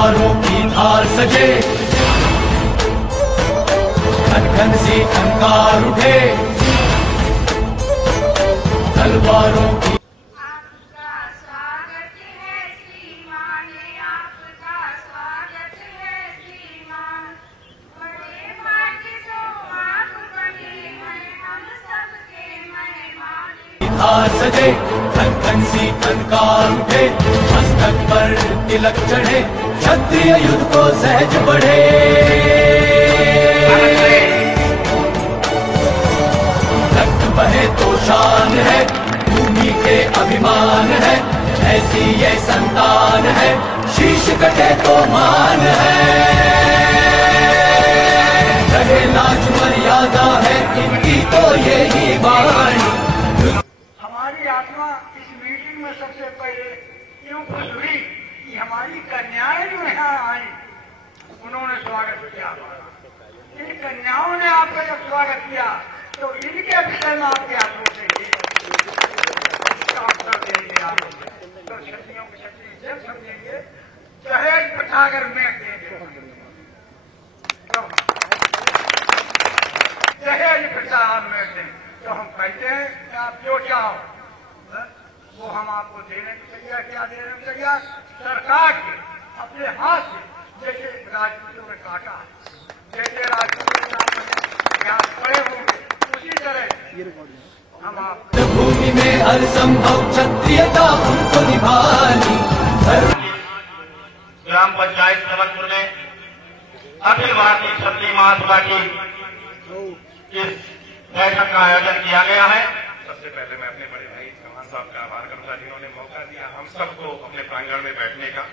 तलवारों की धार सजे, घन घन सी टंकार उठे, तलवारों की। आपका स्वागत है श्रीमान, आपका स्वागत है श्रीमान, बड़े भाग्य से आप बने हैं हम सबके मेहमान। धार सजे, घन घन सी टंकार उठे, मस्तक पर तिलक चढ़े, क्षत्रिय युद्ध को सहज बढ़े। रक्त बहे तो शान है, भूमि के अभिमान है, ऐसी ये संतान है, शीश कटे तो मान है। रहे लाज मर्यादा है इनकी तो यही वाणी। हमारी आत्मा इस मीटिंग में सबसे पहले क्यों खुश हुई कि हमारी कन्याएं जो यहाँ आई उन्होंने स्वागत किया। इन कन्याओं ने आपका जब स्वागत किया तो इनके विषय में आप क्या सोचेंगे? इसका उत्तर देंगे आप तो क्षत्रियों की शक्ति जब समझेंगे, दहेज प्रथा अगर मैं देंगे तो दहेज प्रथा में दें तो हम कहते हैं कि आप जो चाहो वो हम आपको देने को तैयार। क्या देने को तैयार? सरकार के अपने हाथ से जैसे राजपूतों में काटा है, जैसे राजपूतों के यहाँ खड़े होंगे उसी तरह हम आप भूमि में हर संभव क्षत्रियता उनको निभानी। ग्राम पंचायत समरपुर में अखिल भारतीय क्षत्रिय महासभा की इस बैठक का आयोजन किया गया है। सबसे पहले मैं अपने बड़े भाई चौहान साहब का आभार करूंगा जिन्होंने मौका दिया हम सबको अपने प्रांगण में बैठने का।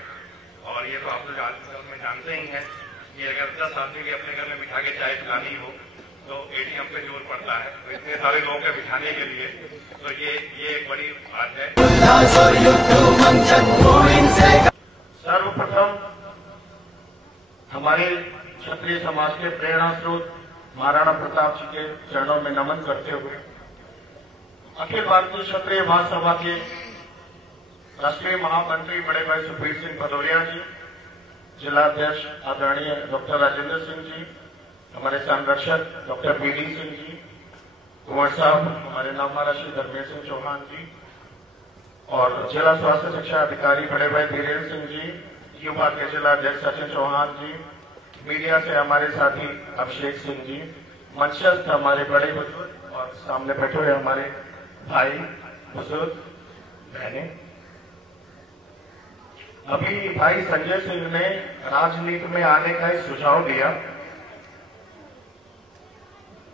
और ये तो आप लोग आजकल में जानते ही हैं कि अगर 10 आदमी भी अपने घर में बिठा के चाय पिलानी हो तो एटीएम पे जोर पड़ता है, तो इतने सारे लोगों के बिठाने के लिए तो ये एक बड़ी बात है। सर्वप्रथम हमारे क्षत्रिय समाज के प्रेरणा स्रोत महाराणा प्रताप जी के चरणों में नमन करते हुए अखिल भारतीय क्षत्रिय महासभा के राष्ट्रीय महामंत्री बड़े भाई सुखबीर सिंह भदौरिया जी, जिलाध्यक्ष आदरणीय डॉक्टर राजेंद्र सिंह जी, हमारे संरक्षक डॉक्टर बीडी सिंह जी, कुंवर साहब हमारे नाम महाराज श्री धर्मेंद्र सिंह चौहान जी और जिला स्वास्थ्य शिक्षा अधिकारी बड़े भाई धीरेन्द्र सिंह जी, युवा के जिलाध्यक्ष सचिन चौहान जी, मीडिया से हमारे साथी अभिषेक सिंह जी, मंचस्थ हमारे बड़े बुजुर्ग और सामने बैठे हुए हमारे भाई बुजुर्ग बहने। अभी भाई संजय सिंह ने राजनीति में आने का एक सुझाव दिया।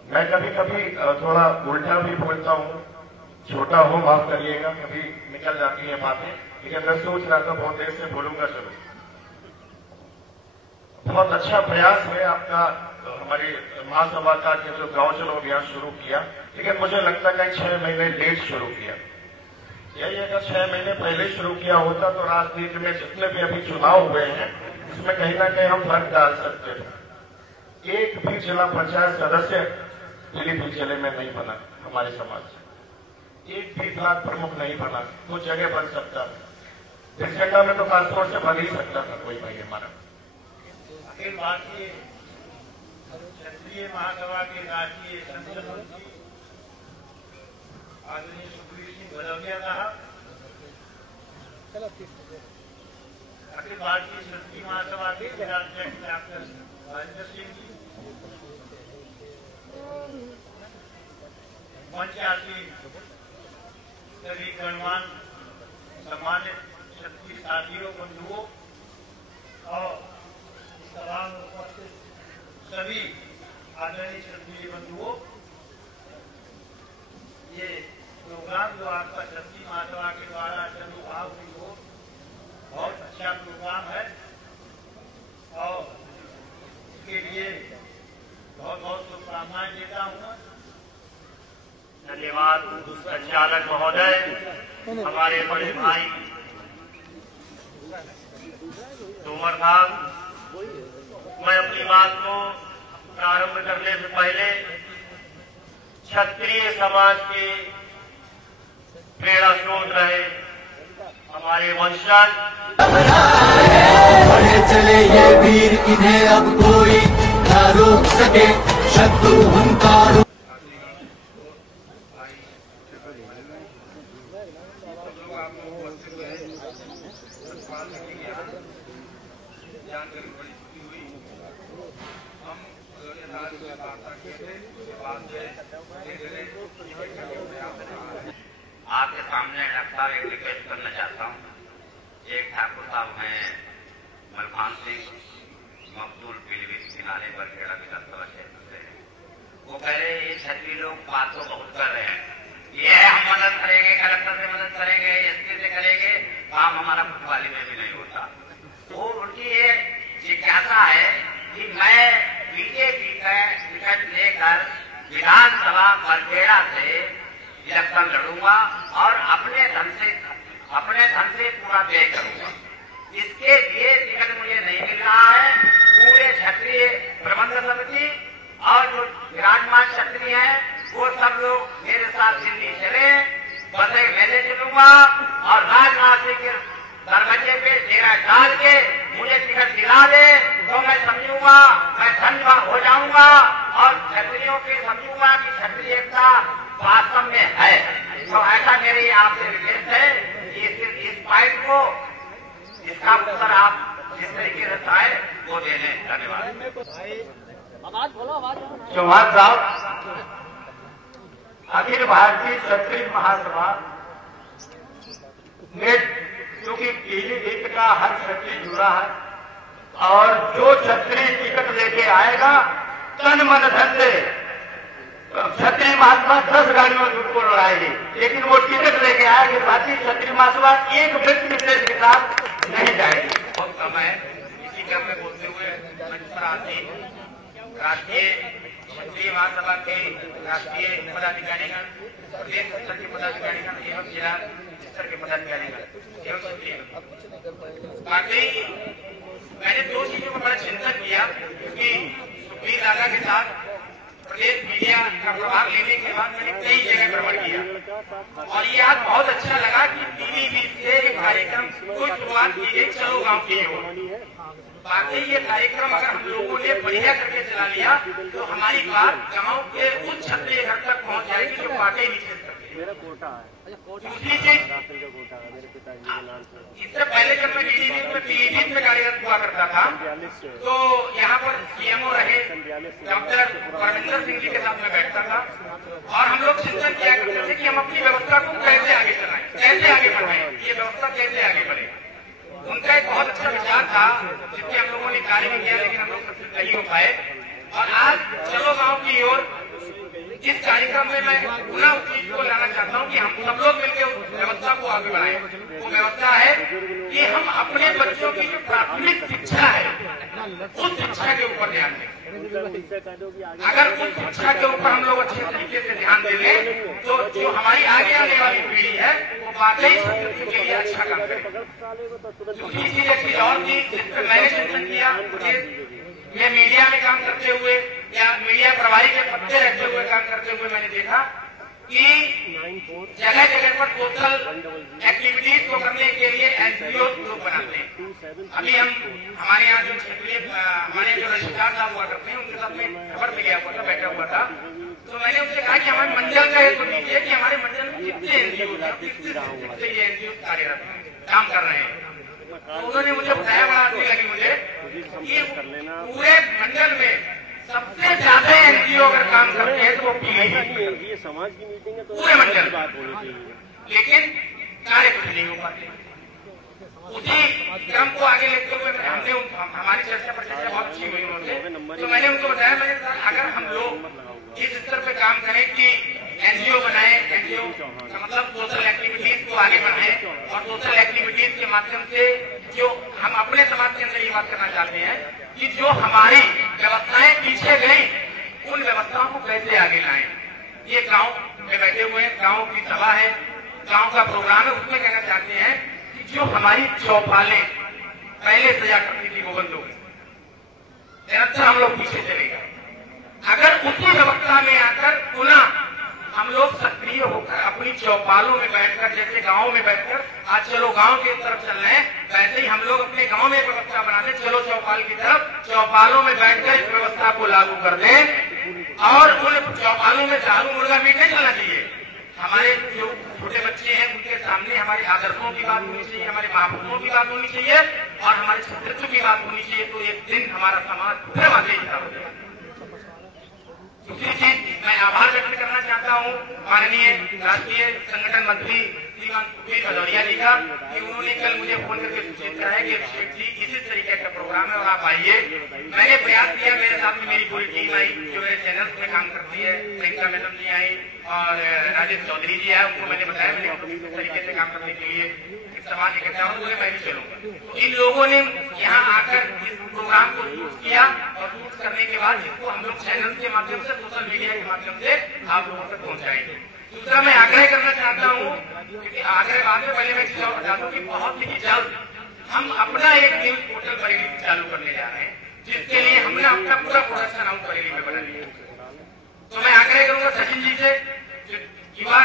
मैं कभी कभी थोड़ा उल्टा भी बोलता हूँ, छोटा हूँ माफ करिएगा, कभी निकल जाती है बातें, लेकिन मैं सोच रहा था बहुत देर से बोलूंगा। चलो, बहुत अच्छा प्रयास है आपका, हमारी महासभा का जो गांव चलो अभियान शुरू किया, लेकिन मुझे लगता है कि 6 महीने लेट शुरू किया। यही अगर 6 महीने पहले शुरू किया होता तो राजनीति में जितने भी अभी चुनाव हुए हैं इसमें कहीं ना कहीं हम फर्क डाल सकते थे। एक भी जिला पंचायत सदस्य पीलीभीत जिले में नहीं बना हमारे समाज से, एक भी ब्लॉक प्रमुख नहीं बना, कुछ जगह बन सकता था। इस जगह में तो खासतौर से बन ही सकता था कोई भाई हमारा। अखिल भारतीय क्षत्रिय महासभा के राष्ट्रीय संसद मंत्री आदरणीय सुखबीर सिंह भदौरिया साहब, अखिल भारतीय क्षत्रिय महासभा के जिलाध्यक्ष डॉक्टर राजेंद्र सिंह जी, मंच आसीन सभी गणमान्य सम्मानित क्षत्रिय साथियों बंधुओं और सभा में उपस्थित सभी आदरणीय क्षत्रिय बंधुओं, ये प्रोग्राम जो आपका क्षत्रिय महासभा के द्वारा जन्मभाव की हो बहुत अच्छा प्रोग्राम है और इसके लिए बहुत बहुत शुभकामनाएं देता हूँ। धन्यवाद संचालक महोदय, हमारे बड़े भाई तोमर साहब। मैं अपनी बात को प्रारंभ करने से पहले क्षत्रिय समाज के प्रेरणा स्रोत रहे हमारे वंशज बढ़े चले इन्हें अब कोई न रोक सके शत्रु हुंकार। आपके सामने डॉक्टर एक रिक्वेस्ट करना चाहता हूँ। एक ठाकुर साहब हैं मलखान सिंह मकदूल पीलीभीत किनारे पर खेड़ा विधानसभा क्षेत्र से, वो कह रहे ये छत्री लोग बात तो बहुत कर रहे हैं, ये हम मदद करेंगे, कलेक्टर से मदद करेंगे, एसपी से करेंगे, काम हमारा फुटवाली में भी नहीं होता। तो उनकी ये जिज्ञासा है कि मैं बीजेपी का टिकट लेकर विधानसभा बरखेड़ा से इलेक्शन लड़ूंगा और अपने धन से पूरा व्यय करूंगा। इसके लिए टिकट मुझे नहीं मिल रहा है। पूरे क्षत्रिय प्रबंध समिति और जो विराजमान क्षत्रिय हैं वो सब लोग मेरे साथ दिल्ली चले, बसे मेले चलूंगा और राजनाथ सिंह के दरवाजे पे डेरा डाल के मुझे टिकट दिला दे तो मैं समझूंगा, मैं धन्य हो जाऊंगा और क्षत्रियों के समझूंगा कि क्षत्रिय एकता वास्तव में है। तो ऐसा मेरी आपसे रिक्वेस्ट है, इस पॉइंट को इसका उत्तर आप जिस तरीके से चाहे वो दे दें। धन्यवाद। चौहान साहब, अखिल भारतीय क्षत्रिय महासभा में क्योंकि पीलीभीत का हर क्षत्रिय जुड़ा है और जो क्षत्रिय टिकट लेके आएगा तन मन धन से क्षत्रिय महासभा 10 गाड़ियों को लड़ाएगी, लेकिन वो टिकट लेके आएगी भारतीय क्षत्रिय महासभा एक व्यक्ति विशेष के साथ नहीं जाएगी। बहुत समय इसी क्रम में बोलते हुए राष्ट्रीय क्षत्रिय महासभा के राष्ट्रीय पदाधिकारीगण, प्रदेश स्तर के पदाधिकारीगण एवं जिला स्तर के पदाधिकारीगण एवं क्षत्रिय वाकई मैंने 2 चीजों पर बड़ा चिंतन किया, क्योंकि सुप्रीम दादा के साथ प्रदेश मीडिया का प्रभाव लेने के बाद मैंने कई जगह भ्रमण किया और ये आज बहुत अच्छा लगा कि पीलीभीत से एक कार्यक्रम को शुरुआत की गई, चलो गांव की ओर। बाकी ये कार्यक्रम अगर हम लोगों ने बढ़िया करके चला लिया तो हमारी बात गांव के उच्च क्षत्रिय घर तक पहुंच जाएगी जो बातें नीचे करते हैं। दूसरी चीज, इससे पहले जब मैं पीलीभीत में कार्यरत हुआ करता था तो यहाँ पर सीएमओ रहे डॉक्टर परमिंदर सिंह जी के साथ में बैठता था और हम लोग चिंतन किया करते थे कि हम अपनी व्यवस्था को कैसे आगे चलाएं, कैसे आगे बढ़ाएं, ये व्यवस्था कैसे आगे बढ़े। उनका एक बहुत अच्छा विचार था जिसके हम लोगों ने कार्य भी किया, लेकिन हम लोग सक्सेस नहीं हो पाए। और आज चलो गांव की ओर इस कार्यक्रम में मैं पुनः उस चीज को लाना चाहता हूं कि हम सब लोग मिलकर उस व्यवस्था को आगे बढ़ाएं। वो व्यवस्था है कि हम अपने बच्चों की जो प्राथमिक शिक्षा है उस शिक्षा के ऊपर ध्यान दें। अगर उस शिक्षा के ऊपर हम लोग अच्छे तरीके से ध्यान दे दें तो जो हमारी आगे आने वाली पीढ़ी है वो वाकई के लिए अच्छा काम करेगी। दूसरी चीज एक चीज और थी जिस पर मैंने चिंतन किया, मैं मीडिया में काम करते हुए या मीडिया प्रभारी के पत्ते रहते हुए काम करते हुए मैंने देखा कि जगह जगह पर सोशल एक्टिविटीज को करने के लिए एनजीओ ग्रुप बनाते हैं। अभी हमारे यहाँ जो क्षेत्रीय हमारे जो रजिस्ट्रार साहब हुआ करते हैं उनके साथ में खबर पे गया हुआ था, बैठा हुआ था, तो मैंने उनसे कहा कि हमारे मंडल का हेतु दीजिए कि हमारे मंडल में कितने एनजीओ कितने ये एनजीओ कार्यरत काम कर रहे हैं। तो उन्होंने मुझे बताया, बड़ा अच्छी लगी मुझे कि पूरे मंडल में सबसे ज्यादा एनजीओ अगर काम करते हैं तो वो पीलीभीत समाज की मीटिंग है पूरे मंडल, लेकिन कार्य कुछ नहीं हो पाते। उसी क्रम को आगे लेते हुए हमने हमारी चर्चा पर चर्चा बहुत अच्छी हुई उन्होंने, तो मैंने उनको बताया, मैंने अगर हम लोग इस स्तर पे काम करें कि एनजीओ बनाए, एनजीओ का मतलब सोशल एक्टिविटीज को आगे बढ़ाएं और सोशल एक्टिविटीज के माध्यम से जो हम अपने समाज के अंदर ये बात करना चाहते हैं कि जो हमारी व्यवस्थाएं पीछे गई उन व्यवस्थाओं को कैसे आगे लाएं। ये गांव में बैठे हुए हैं, गांव की सभा है, गांव का प्रोग्राम है, उसमें कहना चाहते हैं कि जो हमारी चौपालें पहले सजा करती थी गोबंदों की, निरंतर हम लोग पीछे चले गए। अगर उसी व्यवस्था में आकर पुनः हम लोग सक्रिय होकर अपनी चौपालों में बैठकर, जैसे गांव में बैठकर आज चलो गांव की तरफ चल रहे हैं, वैसे ही हम लोग अपने गांव में एक व्यवस्था बनाते, चलो चौपाल की तरफ, चौपालों में बैठकर इस व्यवस्था को लागू कर दें और उन चौपालों में दारू मुर्गा मीट नहीं चलना चाहिए। हमारे जो छोटे बच्चे हैं उनके सामने हमारे आदर्शों की बात होनी चाहिए, हमारे महापुरुषों की बात होनी चाहिए और हमारे छात्रों की बात होनी चाहिए। तो एक दिन हमारा समाज फिर वाकई हो जाएगा। दूसरी चीज मैं आभार व्यक्त करना चाहता हूँ माननीय राष्ट्रीय संगठन मंत्री श्रीमान सुखबीर भदौरिया जी का कि उन्होंने कल मुझे फोन करके सूचित करा है कि अभिषेक जी इसी तरीके का प्रोग्राम है और आप आइए। मैंने प्रयास किया, मेरे साथ में मेरी पूरी टीम आई जो मेरे चैनल में काम करती है, प्रियंका मैडम जी आई और राजेश चौधरी जी आए, उनको मैंने बताया मैंने इस तरीके से काम करने के लिए समाज इकट्ठा हो, मैं भी चलूंगा। तो इन लोगों ने यहाँ आकर इस प्रोग्राम को शूट किया और शूट करने के बाद इसको हम लोग चैनल के माध्यम से, सोशल मीडिया के माध्यम से आप लोगों तक पहुँचाएंगे। दूसरा मैं आग्रह करना चाहता हूँ, क्योंकि आग्रह बाद में पहले मैं चीज और बता दूं कि बहुत ही जल्द हम अपना एक न्यूज पोर्टल बरेली चालू करने जा रहे हैं, जिसके लिए हमने अपना पूरा प्रोडक्शन हाउस बरेली में बना लिया। तो मैं आग्रह करूंगा सचिन जी से, जो युवा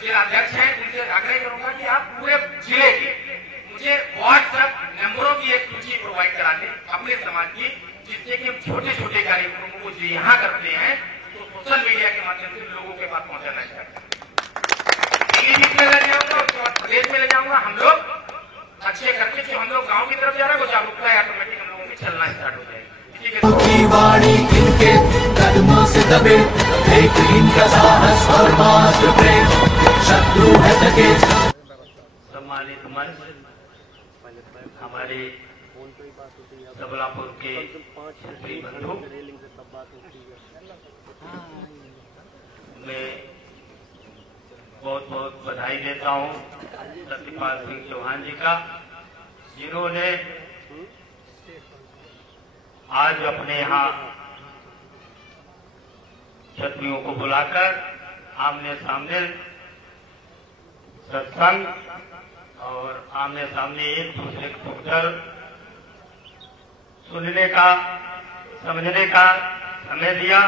जिलाध्यक्ष हैं, उनसे आग्रह करूंगा कि आप पूरे जिले के मुझे व्हाट्सएप नंबरों की एक सूची प्रोवाइड करा दें अपने समाज की, जिससे कि हम छोटे छोटे कार्यक्रमों को जो यहाँ करते हैं तो सोशल मीडिया के माध्यम से लोगों के पास पहुंचाना चाहते हैं। पीलीभीत में ले जाऊंगा, उसके बाद प्रदेश में ले जाऊंगा। हम लोग अच्छे करके जो हम लोग गाँव की तरफ जा रहे हैं वो जागरूकता है ऑटोमेटिक हम लोगों की चलना स्टार्ट हो जाएगी। की वाणी इनके कदमों से दबे, देख इनका साहस और मात्र प्रेम, शत्रु है तके। सम्मानित मंच, हमारे सबलापुर के श्री बंधु, मैं बहुत बहुत बधाई देता हूँ सत्यपाल सिंह चौहान जी का, जिन्होंने आज अपने यहाँ क्षत्रियों को बुलाकर आमने सामने सत्संग और आमने सामने एक दूसरे को दुख दर्द सुनने का, समझने का समय दिया।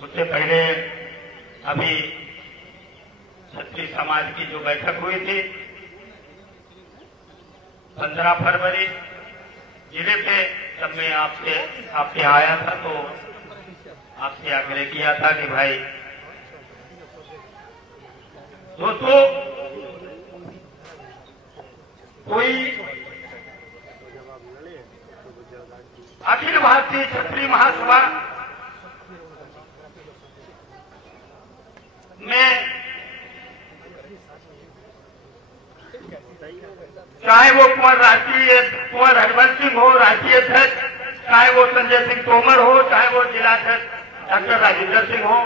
उससे पहले अभी क्षत्रिय समाज की जो बैठक हुई थी 15 फरवरी जिले पे, तब मैं आपसे आया था तो आपसे आग्रह किया था कि भाई दोस्तों कोई अखिल भारतीय क्षत्रिय महासभा में चाहे वो कुंवर हरबंस सिंह हो राष्ट्रीय अध्यक्ष, चाहे वो संजय सिंह तोमर हो, चाहे वो जिलाध्यक्ष डॉक्टर राजेंद्र सिंह हो,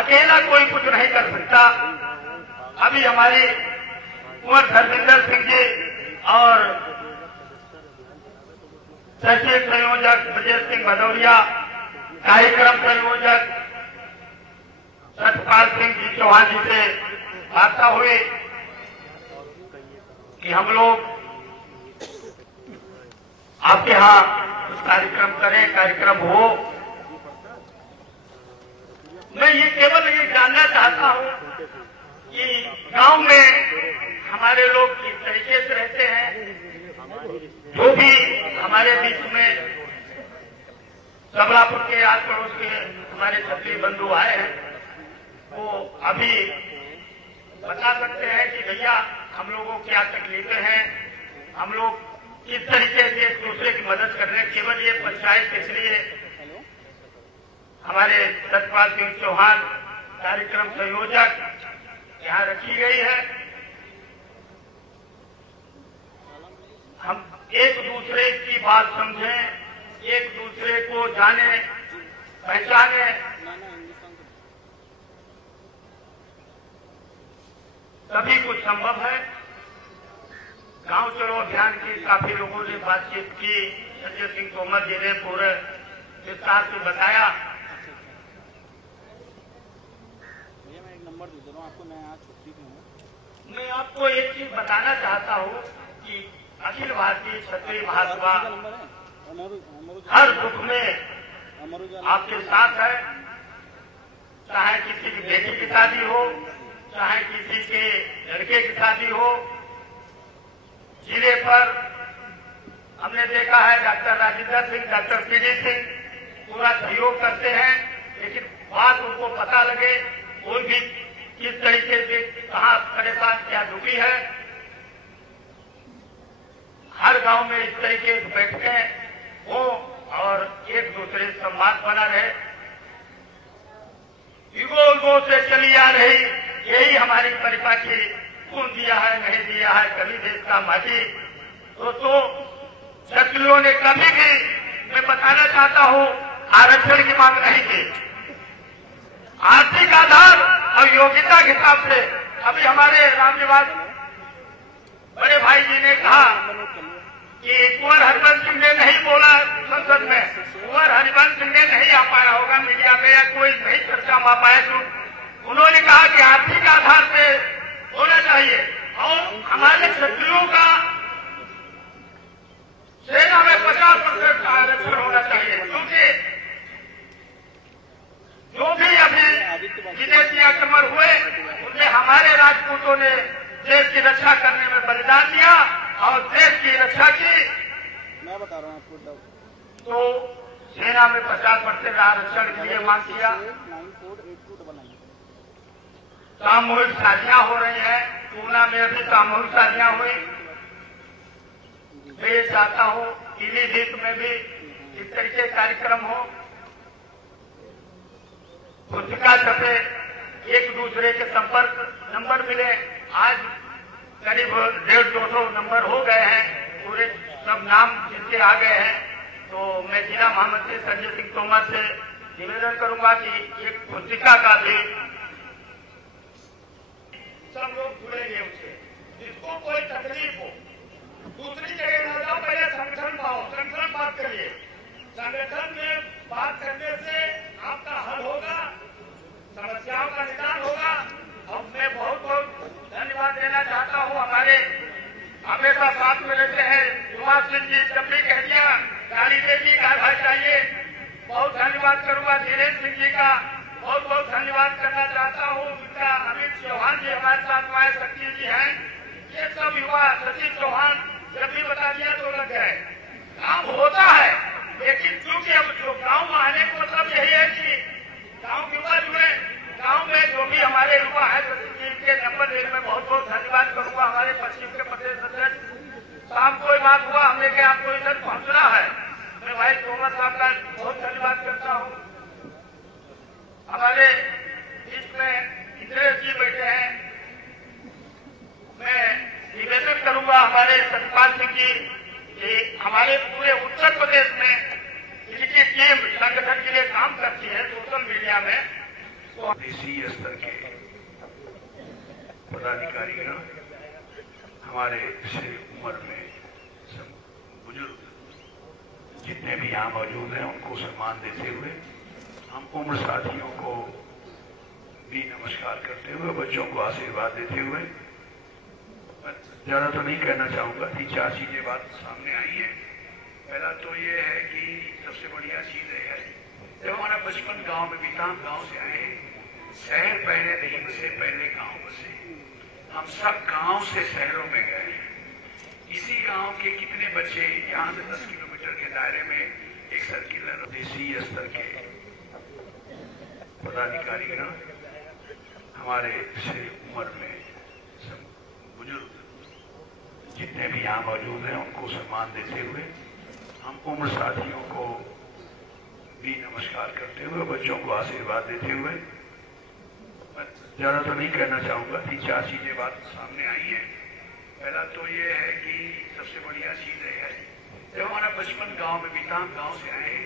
अकेला कोई कुछ नहीं कर सकता। अभी हमारे कुंवर धर्मेंद्र सिंह जी और सचिव संयोजक ब्रजेश सिंह भदौरिया, कार्यक्रम संयोजक सत्यपाल सिंह जी चौहान जी से वार्ता हुई कि हम लोग आपके यहाँ कुछ कार्यक्रम करें, कार्यक्रम हो। मैं ये केवल ये जानना चाहता हूँ कि गांव में हमारे लोग किस तरीके से रहते हैं, जो भी हमारे बीच में सबलापुर के आस पड़ोस के हमारे क्षत्रिय बंधु आए हैं, वो अभी बता सकते हैं कि भैया हम लोगों को क्या तकलीफें हैं, हम लोग किस तरीके से एक दूसरे की मदद कर रहे हैं। केवल ये पंचायत इसलिए हमारे सत्यपाल सिंह चौहान कार्यक्रम संयोजक यहाँ रखी गई है, हम एक दूसरे की बात समझें, एक दूसरे को जाने पहचाने, तभी कुछ संभव है। गांव चलो अभियान की काफी लोगों ने बातचीत की, संजय सिंह तोमर जी ने पूरे विस्तार से बताया। मैं आपको एक चीज बताना चाहता हूँ कि अखिल भारतीय क्षत्रिय महासभा हर दुख में आपके साथ है, चाहे किसी की बेटी की शादी हो, चाहे किसी के लड़के की शादी हो, जिले पर हमने देखा है doctor Rajendra Singh, doctor PD Singh पूरा सहयोग करते हैं, लेकिन बात उनको पता लगे कोई भी किस तरीके से कहाँ परेशान क्या दुखी है, हर गांव में इस तरीके की बैठकें हो और एक दूसरे से संवाद बना रहे। युगों से चली आ रही यही हमारी परिपाटी, कौन दिया है नहीं दिया है कभी देश का माटी। दोस्तों, क्षत्रियों ने कभी भी, मैं बताना चाहता हूं, आरक्षण की मांग नहीं की। आर्थिक आधार और योग्यता के हिसाब से अभी हमारे रामनिवास बड़े भाई जी ने कहा कि कुंवर हरिवंश सिंह ने नहीं बोला संसद में, कुंवर हरिवंश सिंह ने नहीं आ पाया होगा मीडिया में या कोई नहीं चर्चा में आ पाया, तो उन्होंने कहा कि आर्थिक आधार पे होना चाहिए और हमारे क्षत्रियों का सेना में 50% का आरक्षण होना चाहिए, क्योंकि जो भी अभी विदेशी आक्रमण हुए उनमें हमारे राजपूतों ने देश की रक्षा करने में बलिदान दिया और देश की रक्षा की। मैं बता रहा हूँ आपको, तो सेना में 50% आरक्षण के लिए मांग किया। सामूहिक शादियां हो रही हैं, पूना में भी सामूहिक शादियां हुई। मैं ये चाहता हूं पीलीभीत में भी इस तरीके कार्यक्रम हो, पुस्तिका छपे, एक दूसरे के संपर्क नंबर मिले। आज करीब 150-200 नंबर हो गए हैं, पूरे सब नाम जिनके आ गए हैं। तो मैं जिला महामंत्री संजय सिंह तोमर से निवेदन करूंगा कि एक पुस्तिका का भी सब लोग जुड़ेंगे उससे, जिसको कोई तकलीफ हो दूसरी जगह न जाओ, पहले संगठन पाओ, संगठन बात करिए। संगठन में बात करने से आपका हल होगा, समस्याओं का निदान होगा। और मैं बहुत बहुत धन्यवाद देना चाहता हूँ, हमारे हमेशा साथ में रहते हैं सुभाष सिंह जी, जब भी कह दिया गाड़ी देगी का भाई चाहिए, बहुत धन्यवाद करूंगा। धीरेन्द्र सिंह जी का बहुत बहुत धन्यवाद करना चाहता हूँ। उनका अमित चौहान जी हमारे साथ माए शक्ति जी हैं, ये सब युवा सचिव चौहान जब भी बता दिया तो लग गए। काम होता है, लेकिन क्योंकि अब जो गाँव में आने का मतलब यही है कि गाँव के युवा जुड़े। गाँव में जो भी हमारे युवा है के नंबर देने में बहुत बहुत धन्यवाद करूंगा। हमारे पश्चिम के प्रदेश अध्यक्ष शाम कोई बात हुआ, हमने कहा आपको इधर पहुंचना है, मैं भाई तोमर साहब का बहुत धन्यवाद करता हूँ। हमारे बीच में इंद्रेश जी बैठे हैं, मैं निवेदन करूंगा हमारे सतपाल सिंह जी कि हमारे पूरे उत्तर प्रदेश में इनकी टीम संगठन के लिए काम करती है सोशल मीडिया में। तो देशीय स्तर के पदाधिकारीगण हमारे से उम्र में बुजुर्ग जितने भी यहाँ मौजूद हैं उनको सम्मान देते हुए हम उम्र साथियों को भी नमस्कार करते हुए, बच्चों को आशीर्वाद देते हुए, ज्यादा तो नहीं कहना चाहूंगा, 3-4 चीजें बात सामने आई है। पहला तो ये है कि सबसे बढ़िया चीज है जब हमारा बचपन गांव में बीता, हम गांव से आए, शहर पहले नहीं बसे, पहले गांव बसे। हम सब गांव से शहरों में गए। इसी गांव के कितने बच्चे यहाँ से 10 किलोमीटर के दायरे में एक सर्किलर देशीय स्तर के पदाधिकारीगण हमारे से उम्र में बुजुर्ग जितने भी यहाँ मौजूद हैं उनको सम्मान देते हुए हम उम्र साथियों को भी नमस्कार करते हुए, बच्चों को आशीर्वाद देते हुए, ज्यादा तो नहीं कहना चाहूंगा, 3-4 चीजें बात सामने आई है। पहला तो ये है कि सबसे बढ़िया चीज है जब हमारा बचपन गांव में बीता, हम गांव से आए,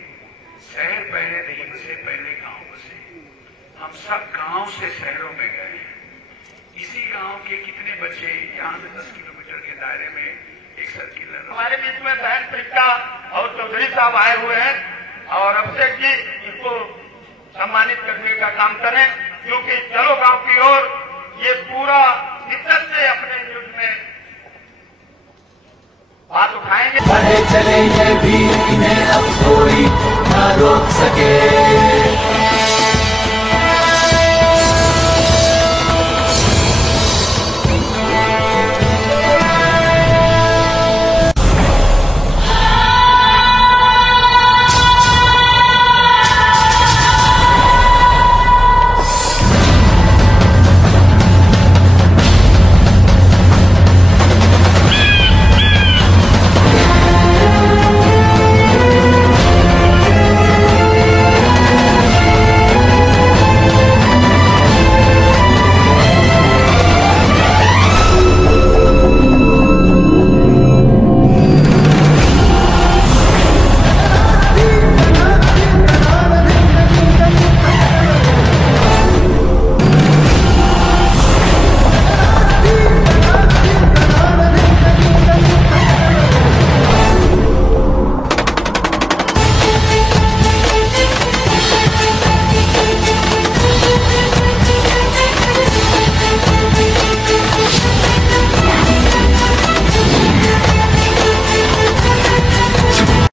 शहर पहले नहीं बसे, पहले गांव बसे। हम सब गांव से शहरों में गए। इसी गांव के कितने बच्चे यहाँ से 10 किलोमीटर के दायरे में एक सर्किलर। हमारे बीच में बहन प्रियंका और चौधरी साहब आए हुए हैं और अभिषेक जी इनको सम्मानित करने का काम करें, क्योंकि चलो गांव की ओर ये पूरा शिद्दत से अपने न्यूज में बात उठाएंगे। बढ़े चले ये वीर, इन्हें अब कोई न रोक सके।